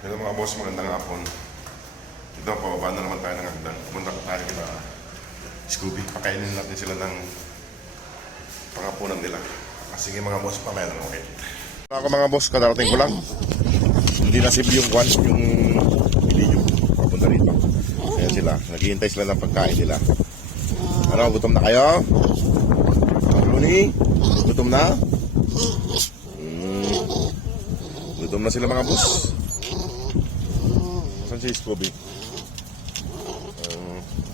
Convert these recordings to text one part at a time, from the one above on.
Hello mga boss, magandang hapon. Ito, pababa na naman tayo ng hagdan. Pumunta pa tayo kita Scooby. Pakainin natin sila ng pangapunan nila. Sige mga boss, pamaya na okay. Ako mga boss, kadarating ko lang. Hindi nasib yung video. Papunta rito. Ayan sila, naghihintay sila ng pagkain nila. Ano, gutom na kayo? Rooney, gutom na? Gutom na sila mga boss. Saan si Scooby?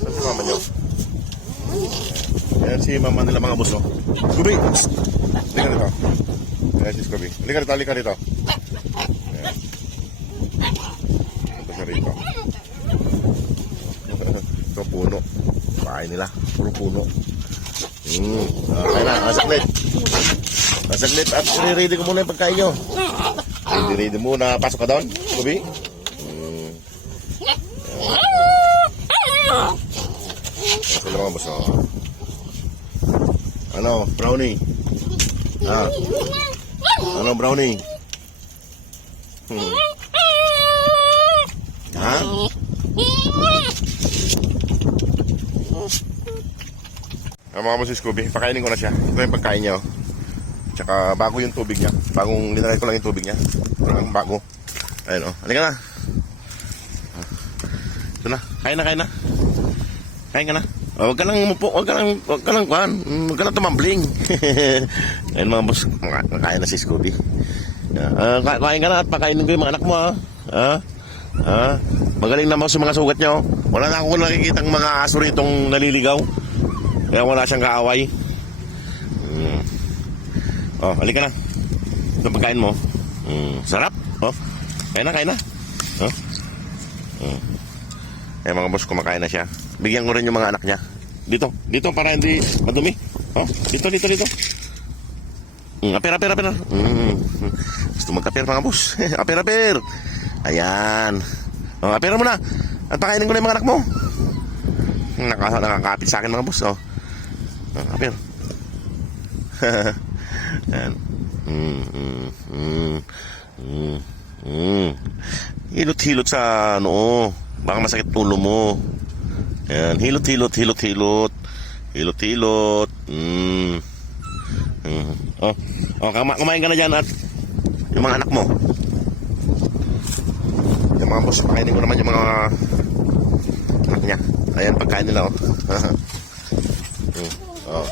Saan si mama nyo? Ayan si mama nila mga boss, oh. Scooby! Halika rito. Ayan si Scooby. Halika rito, halika rito. Ayan. Ito siya rito. Ito puno. Bahay nila. Puro puno. Kaya na, masaklit. Masaklit at ready ko muna yung pagkain nyo. Ready muna. Pasok ka doon, Scooby. Sila mga boss, oh. Ano, brownie? Ah. Ano, brownie? Ha? Mga boss, si Scooby, pakainin ko na siya. Ito yung pagkain niya, oh. Tsaka bago yung tubig niya. Bagong linalay ko lang yung tubig niya. Parang bago. Ayun, oh. Halika na. Ito na. Kain na, kain na. Kain ka na. Oh, wag ka lang umupo, wag ka lang tumambling. Ayun mga boss, kain na si Scooby. Kain ka na at pakainin ko yung mga anak mo, ha? Magaling naman sa mga sugat nyo. Wala na akong nakikitang mga aso ritong naliligaw. Kaya wala siyang kaaway. Oh, halika na. Ito pagkain mo. Sarap. Oh, kain na, kain na. Oh. Eh mga boss, kumakain na siya. Bigyan ko rin yung mga anak niya. Dito para hindi madumi. Oh, dito. Aper. Gusto magkaper mga boss. Aper. Ayan. Oh, aper mo na. At pakainin ko na yung mga anak mo. Nakakapit sa akin mga boss. Oh, aper. Ayan. Hilot-hilot sa noo. Baka masakit ulo mo. Ayan, hilot. Kumain ka na dyan at yung mga anak mo. Yung mga boss, pakainin ko naman yung mga anak niya. Ayan, pagkain nila, oh. Oh.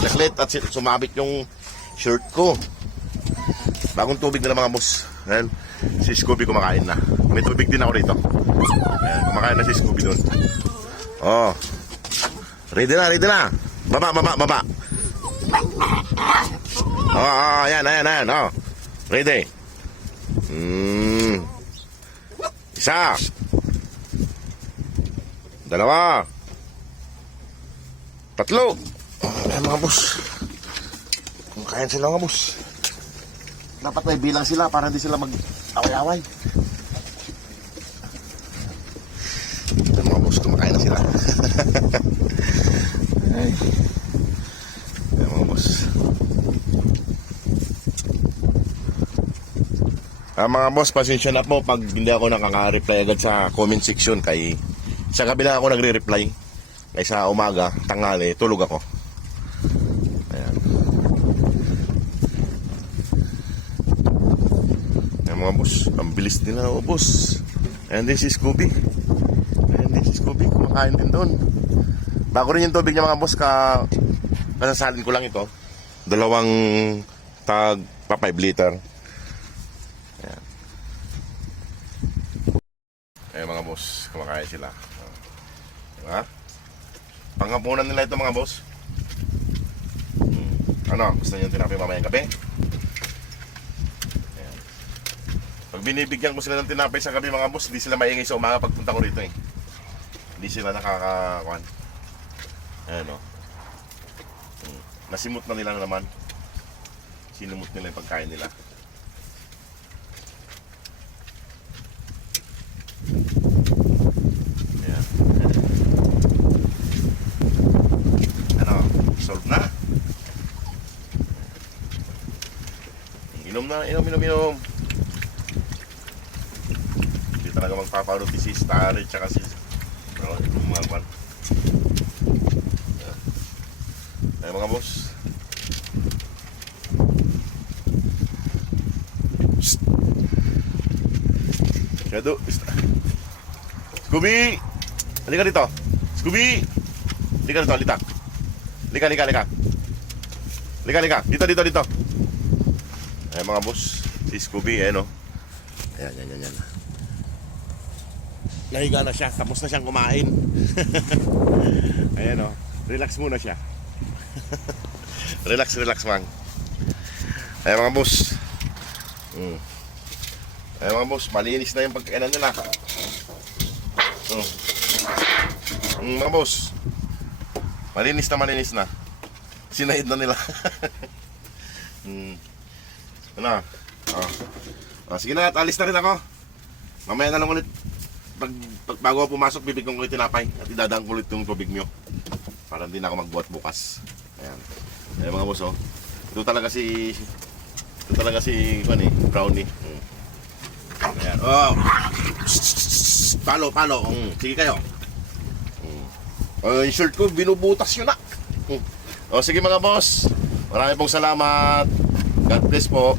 Naklit at sumabit yung shirt ko. Bagong tubig nila mga boss. Ayan, si Scooby kumakain na. May tubig din ako rito. Ayan, kumakain na si Scooby doon. Oh. Ready na. Baba. Oh, ayan. Oh. Ready. Isa. Dalawa. Tatlo. Ayan mga boss. Kumakain sila mga boss. Dapat may bilang sila para hindi sila mag-away-away. Ito mga boss, kumakain na sila. Ay. Ito mga boss. Mga boss, pasensya na po pag hindi ako nakaka-reply agad sa comment section. Kay sa gabi lang ako nagre-reply. Kaya sa umaga, tanghali, tulog ako. Ayan. Mga boss, ang bilis nila, oh boss. And this is Scooby. Kumakain din doon. Bago rin yung tubig niya mga boss, kasasalin ko lang ito. 2 tag pa 5 liter. Ayan. Ayan mga boss, kumakain sila. Diba? Panghapunan nila ito mga boss. Ano, gusto niyo tinapay mamayang gabi? Pag binibigyan ko sila ng tinapay sa gabi mga boss, hindi sila maingay sa umaga pagpunta ko rito eh. Hindi sila nakakakuan. Ayan o. Nasimot na nila naman. Sinumot nila yung pagkain nila. Ayan. Ano, solve na? Inom na, inom. Hindi talaga magpapaluti si Starry tsaka si bro, yung mga kwan. Ay mga boss. Shadow. Scooby! Halika dito. Scooby! Halika dito, halika. Halika. Halika. Dito. Ayan mga boss. Si Scooby, ayan o. Ayan. Nahiga na siya. Tapos na siyang kumain. Ayan o. Relax muna siya. Relax man. Ayan mga boss. Ayan mga boss. Malinis na yung pagkainan nila. Mga boss. Malinis na. Sinahid na nila. Ano? Sige na, alis na rin ako. Mamaya na lang ulit. Bago ako pumasok, bibigyan ko ulit tinapay. At idadaan ko ulit yung tubig nyo. Para hindi na ako magbuhat bukas. Ayan mga boss, oh. Ito talaga si Brownie. Ayan. Oh. Palo. Sige kayo. Yung shirt ko, binubutas yun na. Sige mga boss. Maraming pong salamat. God bless po.